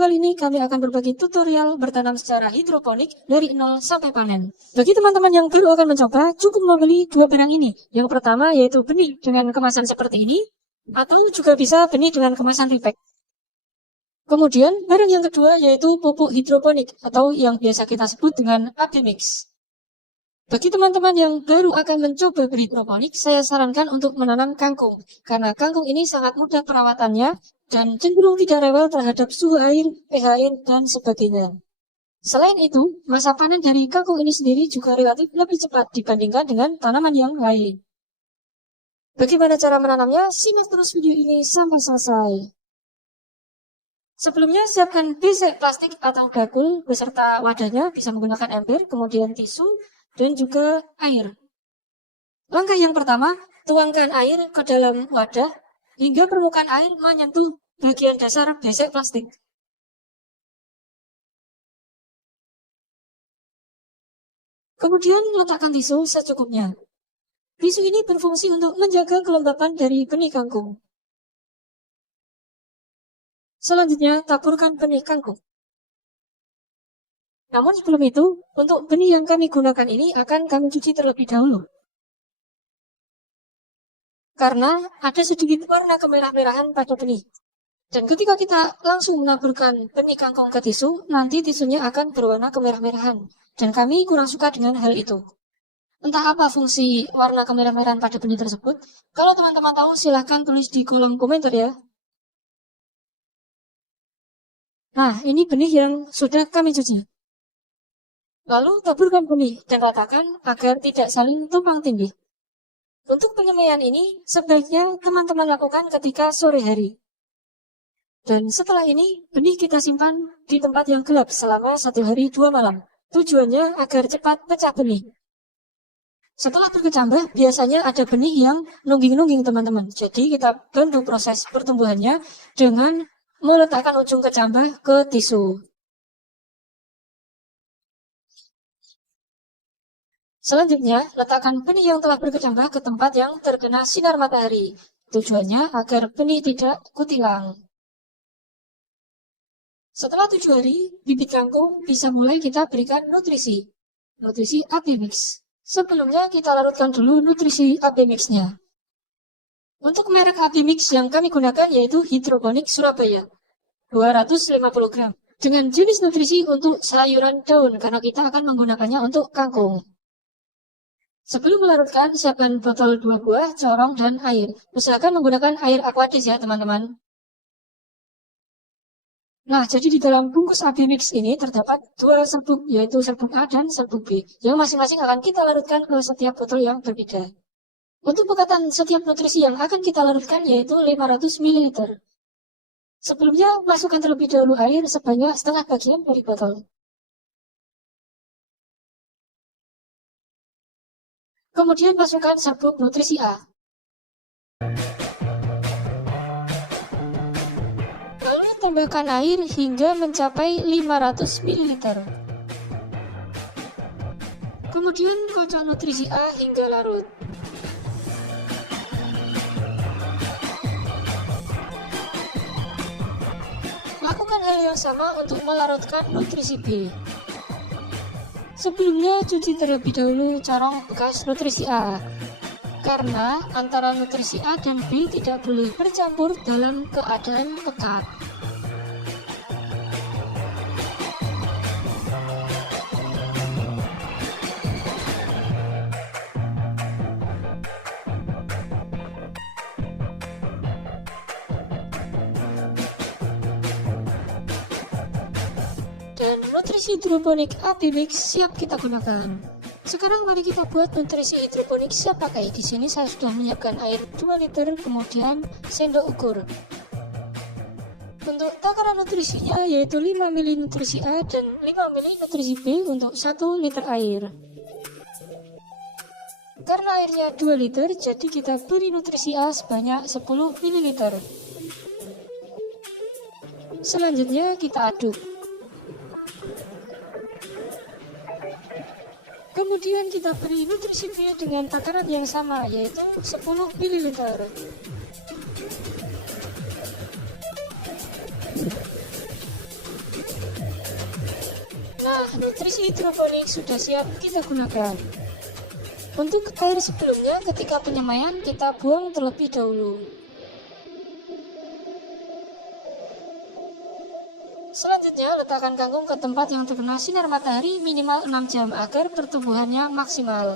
Kali ini kami akan berbagi tutorial bertanam secara hidroponik dari nol sampai panen. Bagi teman-teman yang baru akan mencoba, cukup membeli dua barang ini. Yang pertama yaitu benih dengan kemasan seperti ini, atau juga bisa benih dengan kemasan repack. Kemudian barang yang kedua yaitu pupuk hidroponik atau yang biasa kita sebut dengan AB Mix. Bagi teman-teman yang baru akan mencoba berhidroponik, saya sarankan untuk menanam kangkung. Karena kangkung ini sangat mudah perawatannya dan cenderung tidak rewel terhadap suhu air, pH air, dan sebagainya. Selain itu, masa panen dari kangkung ini sendiri juga relatif lebih cepat dibandingkan dengan tanaman yang lain. Bagaimana cara menanamnya? Simak terus video ini sampai selesai. Sebelumnya siapkan besek plastik atau bakul beserta wadahnya, bisa menggunakan ember, kemudian tisu, dan juga air. Langkah yang pertama, tuangkan air ke dalam wadah hingga permukaan air menyentuh bagian dasar besek plastik. Kemudian letakkan tisu secukupnya. Tisu ini berfungsi untuk menjaga kelembapan dari benih kangkung. Selanjutnya, taburkan benih kangkung. Namun sebelum itu, untuk benih yang kami gunakan ini akan kami cuci terlebih dahulu. Karena ada sedikit warna kemerah-merahan pada benih. Dan ketika kita langsung menaburkan benih kangkung ke tisu, nanti tisunya akan berwarna kemerah-merahan. Dan kami kurang suka dengan hal itu. Entah apa fungsi warna kemerah-merahan pada benih tersebut. Kalau teman-teman tahu, silahkan tulis di kolom komentar ya. Nah, ini benih yang sudah kami cuci. Lalu taburkan benih dan ratakan agar tidak saling tumpang tindih. Untuk penyemaian ini, sebaiknya teman-teman lakukan ketika sore hari. Dan setelah ini, benih kita simpan di tempat yang gelap selama 1 hari 2 malam. Tujuannya agar cepat pecah benih. Setelah berkecambah, biasanya ada benih yang nungging-nungging teman-teman. Jadi kita bantu proses pertumbuhannya dengan meletakkan ujung kecambah ke tisu. Selanjutnya, letakkan benih yang telah berkecambah ke tempat yang terkena sinar matahari. Tujuannya agar benih tidak kutilang. Setelah 7 hari, bibit kangkung bisa mulai kita berikan nutrisi. Nutrisi AB Mix. Sebelumnya kita larutkan dulu nutrisi AB Mix-nya. Untuk merek AB Mix yang kami gunakan yaitu Hidroponik Surabaya. 250 gram. Dengan jenis nutrisi untuk sayuran daun karena kita akan menggunakannya untuk kangkung. Sebelum melarutkan, siapkan botol 2 buah, corong, dan air. Usahakan menggunakan air aquadis ya teman-teman. Nah, jadi di dalam bungkus AB Mix ini terdapat 2 serbuk, yaitu serbuk A dan serbuk B, yang masing-masing akan kita larutkan ke setiap botol yang berbeda. Untuk pekatan setiap nutrisi yang akan kita larutkan yaitu 500 ml. Sebelumnya, masukkan terlebih dahulu air sebanyak setengah bagian dari botol. Kemudian masukkan serbuk nutrisi A. Tambahkan air hingga mencapai 500 ml. Kemudian kocok nutrisi A hingga larut. Lakukan hal yang sama untuk melarutkan nutrisi B. Sebelumnya cuci terlebih dahulu corong bekas nutrisi A. Karena antara nutrisi A dan B tidak boleh bercampur dalam keadaan pekat. Dan nutrisi hidroponik AB Mix siap kita gunakan. Sekarang mari kita buat nutrisi hidroponik siap pakai. Di sini saya sudah menyiapkan air 2 liter, kemudian sendok ukur. Untuk takaran nutrisinya yaitu 5 ml nutrisi A dan 5 ml nutrisi B untuk 1 liter air. Karena airnya 2 liter, jadi kita beri nutrisi A sebanyak 10 ml. Selanjutnya kita aduk. Kemudian kita beri nutrisi B dengan takaran yang sama, yaitu 10 ml. nutrisi hidroponik sudah siap kita gunakan. Untuk air sebelumnya, ketika penyemaian kita buang terlebih dahulu. Selanjutnya, letakkan kangkung ke tempat yang terkena sinar matahari minimal 6 jam agar pertumbuhannya maksimal.